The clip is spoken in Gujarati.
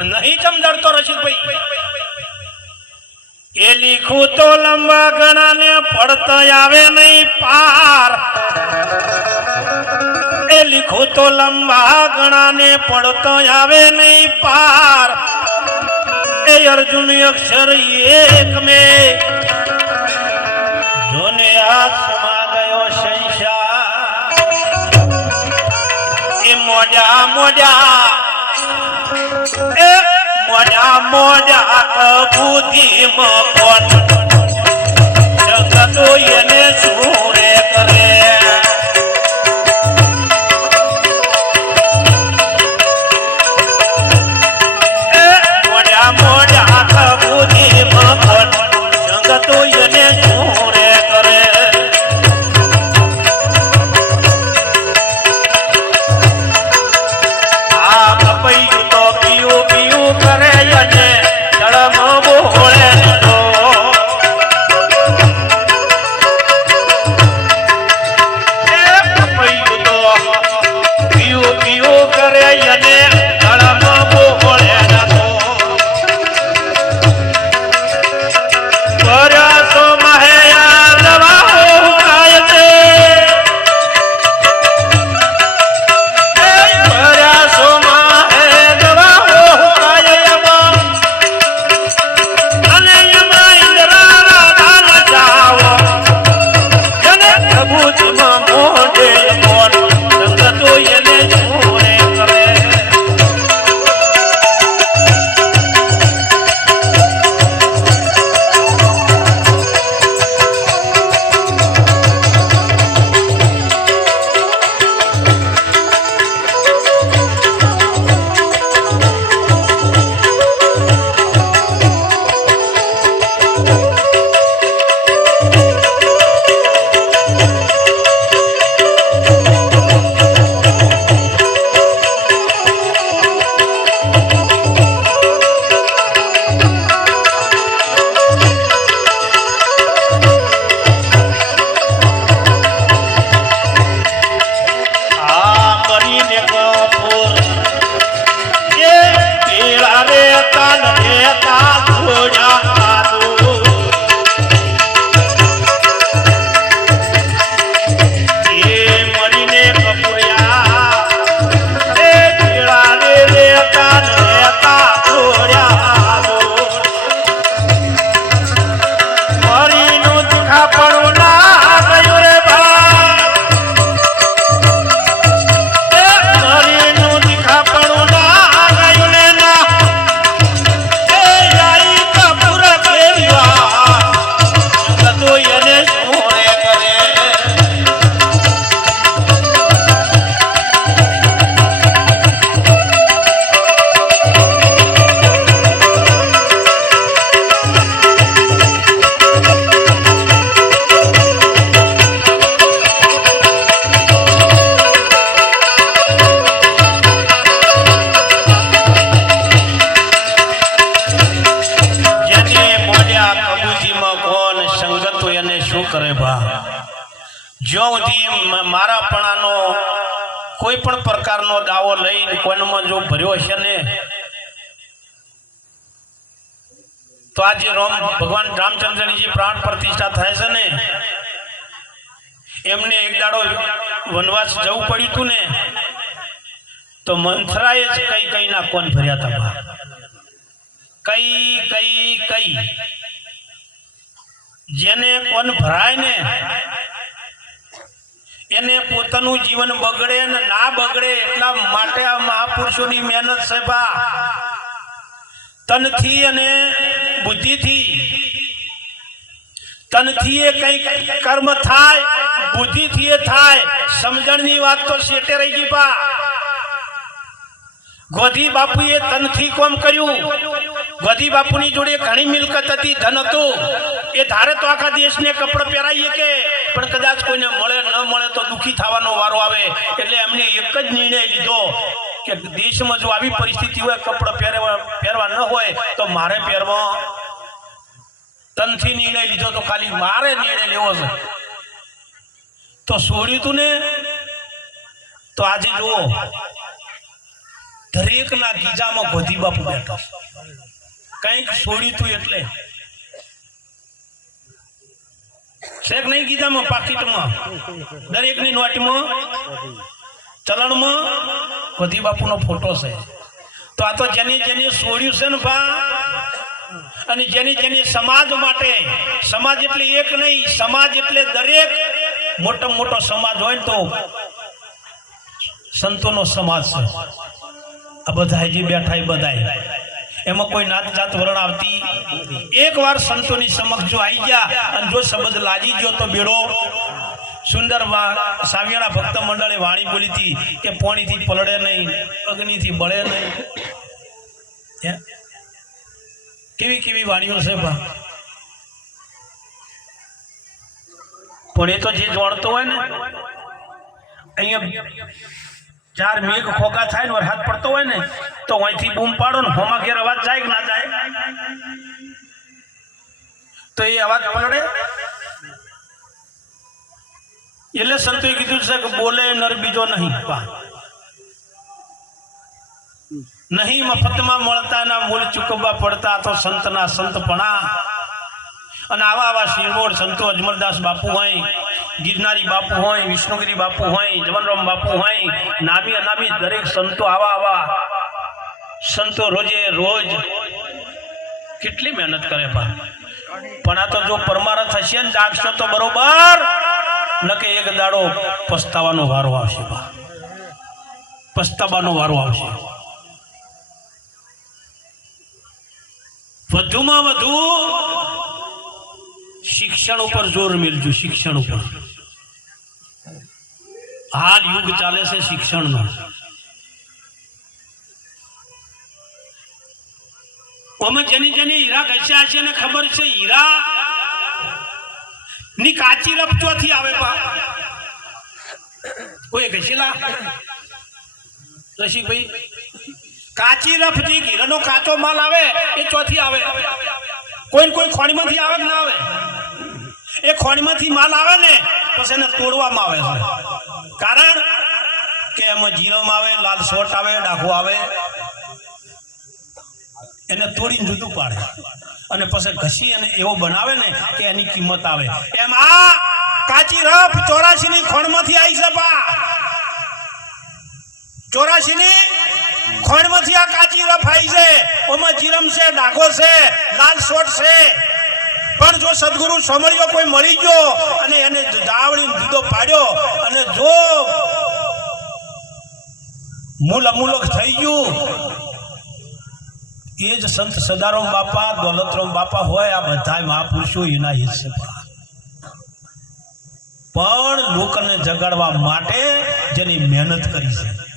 પણ નહીં ચમદડતો રશીદભાઈ એ લીખું તો લંબા ગણા ને પડતો આવે નહીં પાર. એ લીખું તો લંબા ગણા ને પડતો આવે નહીં પાર. એ અર્જુન અક્ષર એક મે. જોને સમા ગયો સંસાર એ મોજા મોજા મોજા કબૂતી મકોન જગતો સંગતો એને શું કરે ભા? જો સુધી મારાપણાનો કોઈ પણ પ્રકારનો દાવો લઈને કોઈનામાં જો ભર્યો છે ને, તો આજે રોમ, ભગવાન રામચંદ્રજી પ્રાણ પ્રતિષ્ઠા થાય છે ને, એમને એક દાડો વનવાસ જવું પડ્યું હતું ને, તો મંથરાએ જ કઈ કઈ ના કોણ ભર્યા હતા કઈ કઈ કઈ? જેને કોન ભરાય ને, એને પોતાનું જીવન બગડે ને ના બગડે એટલા માટે આ મહાપુરુષોની મહેનત છે બા તનથી અને બુદ્ધિથી. તનથી એ કઈ કર્મ થાય, બુદ્ધિથી એ થાય. સમજણની વાત તો શેટે રહી ગઈ બા. ગોધી બાપુએ તનથી કોમ કર્યું. ગોધી બાપુની જોડે ઘણી મિલકત હતી, ધન હતું. એ ધારે તો આખા દેશને કપડ પહેરાઈએ કે, પણ કદાચ કોઈને મળે, ન મળે તો દુખી થવાનો વારો આવે. એટલે એમને એક જ નિર્ણય લીધો કે દેશમાં જો આવી પરિસ્થિતિ હોય, કપડ પહેરવા પહેરવા ન હોય, તો મારે પહેરવા. તનથી નિર્ણય લીધો તો ખાલી મારે નિર્ણય લેવો છે. તો છોડ્યું તું ને? તો આજે જુઓ દરેકના ગીજામાં ગોધી બાપુ બેઠો. કંઈક છોડ્યું તું એટલે. શેક નહીં ગીજામાં, પાકીટમાં? દરેકની નોટમાં, ચલણમાં ગોધી બાપુનો ફોટો છે. તો આ તો જેની જેની છોડ્યું છે ને ભા, અને જેની જેની સમાજ માટે, સમાજ એટલે એક નહીં, સમાજ એટલે દરેક મોટો મોટો સમાજ હોય ને તો સંતોનો સમાજ છે. આ બધા હજી બેઠા એ બધા એમાં કોઈ નાત જાત વરણ આવતી એક વાર સંતોની સમક્ષ જો આવી ગયા અને જો શબ્દ લાજી ગયો તો બેડો. સુંદર સામિયાણા ભક્ત મંડળે વાણી બોલી હતી કે પોણીથી પલળે નહીં, અગ્નિથી બળે નહીં. કેવી કેવી વાણીઓ છે બા પણ એ તો જે જાણતો હોય ને, અહીંયા ચાર મેઘ ખોખા થાય ને વરસાદ પડતો હોય ને તો અહીંથી બૂમ પાડો ને હોમાં ઘેર અવાજ જાય કે ના જાય તો એ અવાજ પલડે એટલે સંતોએ કીધું છે કે બોલે નર બીજો નહીં બા નહીં મફતમાં મળતા ના મૂળ ચૂકવવા પડતા તો સંતના સંતપણા અને આવા આવા શિરમોર સંતો અજમરદાસ બાપુ હોય, ગિરનારી બાપુ હોય, વિષ્ણુગીરી બાપુ હોય જવનરામ બાપુ હોય, નામી અનામી દરેક સંતો આવા આવા સંતો રોજે રોજ કેટલી મહેનત કરે પણ પણ આ તો જો પરમારથ હશે ને જાગશો તો બરોબર, નકે એક દાડો પસ્તાવાનો વારો આવશે બા પસ્તાવાનો વારો આવશે. વધુમાં વધુ શિક્ષણ ઉપર જોર મેળજો શિક્ષણ ઉપર. હાલ યુગ ચાલે છે શિક્ષણનો. અમે જેની જેની હીરા ઘસ્યા છે એને ખબર છે, હીરા ની કાચી રફ ચોથી આવે પા. કોઈ ઘસેલા? રસીભાઈ કાચી રફ જે હીરાનો કાચો માલ આવે, એ ચોથી આવે. કોઈ કોઈ ખોણીમાંથી આવે ના આવે? એ ખોણીમાંથી માલ આવે ને, પછી એને તોડવામાં આવે છે. કારણ કે એમાં જીરમ આવે, લાલ સોટ આવે ડાકુ આવે. એને તોડીને જુદું પાડે. અને પછી ઘસી અને એવો બનાવે ને કે એની કિંમત આવે. એમ આ કાચી રફ ચોરાશી ની ખોણમાંથી આવી છે બા. ચોરાશી ની ખોણમાંથી આ કાચી રફ આવી છે. ઓમાં જીરમ છે, ડાઘો છે, લાલ સોટ છે. પણ જો સદગુરુ સમર્યો કોઈ મળી ગયો અને એને દાવણી જુદો પાડ્યો અને જો મૂલ અમૂલક થઈ ગયું, એ જ સંત સદારામ બાપા, દોલતરામ બાપા હોય, આ બધા મહાપુરુષો એના હિસ્સે પણ લોકોને જગાડવા માટે જેની મહેનત કરી છે.